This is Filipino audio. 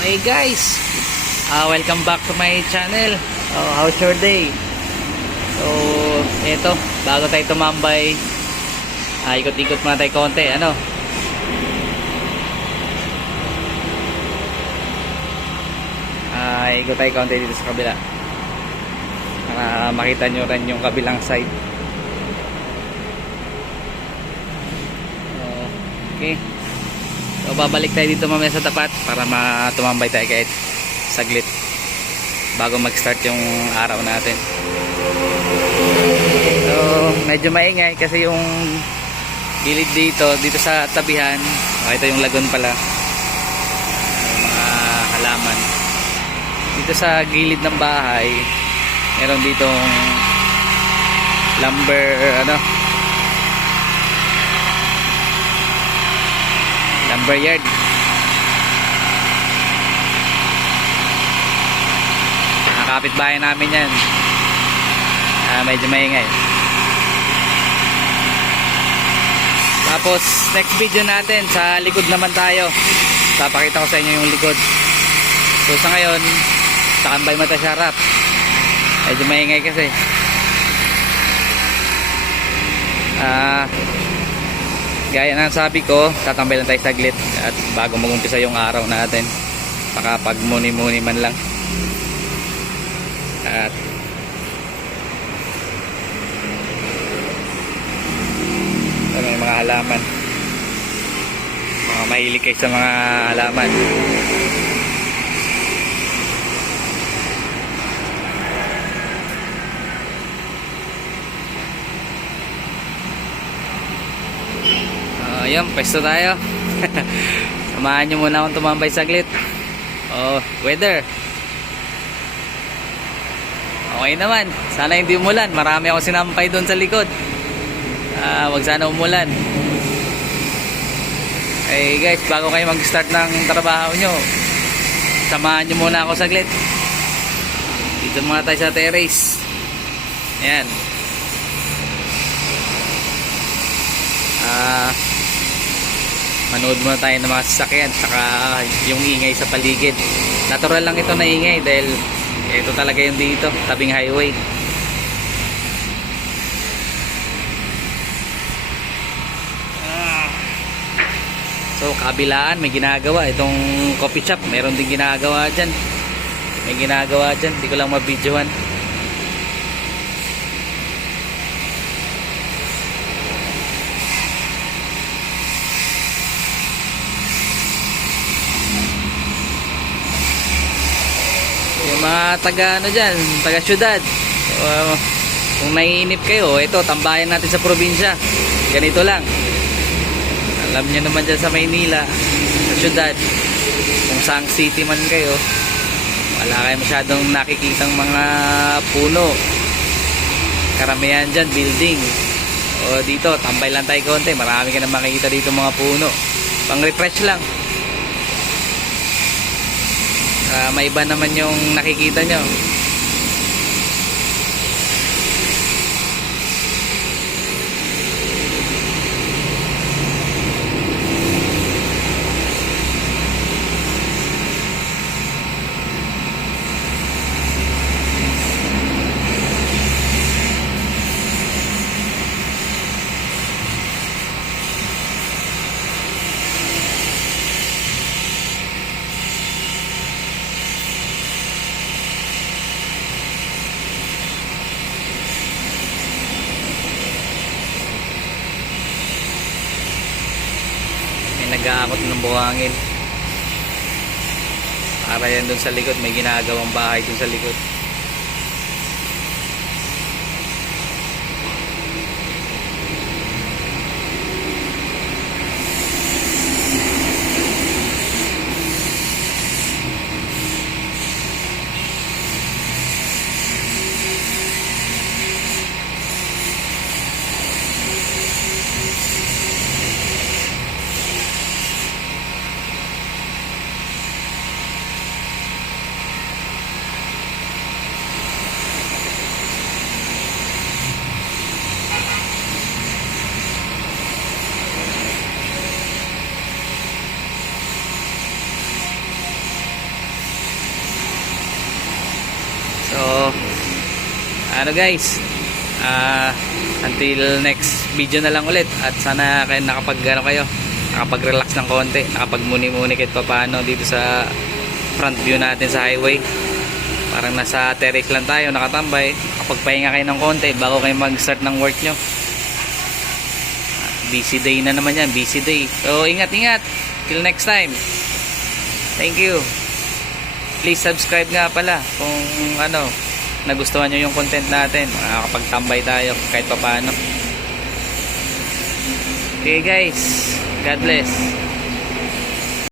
Okay guys, welcome back to my channel. How's your day? So, eto, bago tayo tumambay, ikot-ikot muna tayo konti, ano? Ikot tayo konti dito sa kabila para makita nyo rin yung kabilang side. Okay, so babalik tayo dito mamaya sa tapat para matumambay tayo kahit saglit bago mag-start yung araw natin. So medyo maingay kasi yung gilid dito sa tabihan, ito yung lagon pala, yung mga halaman dito sa gilid ng bahay. Meron ditong lumber lumberyard. Kapitbahay namin yan. Medyo maingay. Tapos next video natin sa likod naman tayo. Papakita ko sa inyo yung likod. So sa ngayon, takambay mata sa harap. Medyo maingay kasi. Gaya ng sabi ko, tatambay lang tayo saglit at bago mag-umpisa yung araw natin, makapag-muni-muni man lang. At may mga halaman, mga mahilig kayo sa mga halaman. Ayan, pwesto tayo. Samahan nyo muna akong tumambay saglit. Weather okay naman, sana hindi umulan. Marami ako sinampay doon sa likod. Wag sana umulan. Okay guys, bago kayo mag-start ng trabaho nyo, samahan nyo muna ako saglit. Dito muna tayo sa terrace. Ayan. Manood muna tayo ng mga sasakyan saka yung ingay sa paligid. Natural lang ito na ingay dahil ito talaga yung dito, tabing highway. So kabilaan may ginagawa. Itong coffee shop meron din ginagawa dyan. May ginagawa dyan, hindi ko lang mabidyohan. Mga taga dyan, taga syudad, kung naiinip kayo, ito tambayan natin sa probinsya. Ganito lang. Alam nyo naman dyan sa Maynila, sa syudad, kung saang city man kayo, wala kayo masyadong nakikitang mga puno. Karamihan dyan building. Dito tambay lang tayo konti, marami ka na makikita dito mga puno, pang refresh lang. Maiba naman yung nakikita nyo. Nag-aakot ng buhangin para yan dun sa likod, may ginagawang bahay dun sa likod. ano guys, until next video na lang ulit, at sana kayo nakapag-relax ng konti, nakapag-muni-muni kahit paano dito sa front view natin sa highway. Parang nasa terrace lang tayo nakatambay, kapagpahinga kayo ng konti bago kayo mag-start ng work nyo. Busy day na naman yan, busy day. So ingat-ingat, till next time. Thank you. Please subscribe nga pala kung nagustuhan nyo yung content natin, makakapagtambay tayo kahit paano. Okay guys, God bless.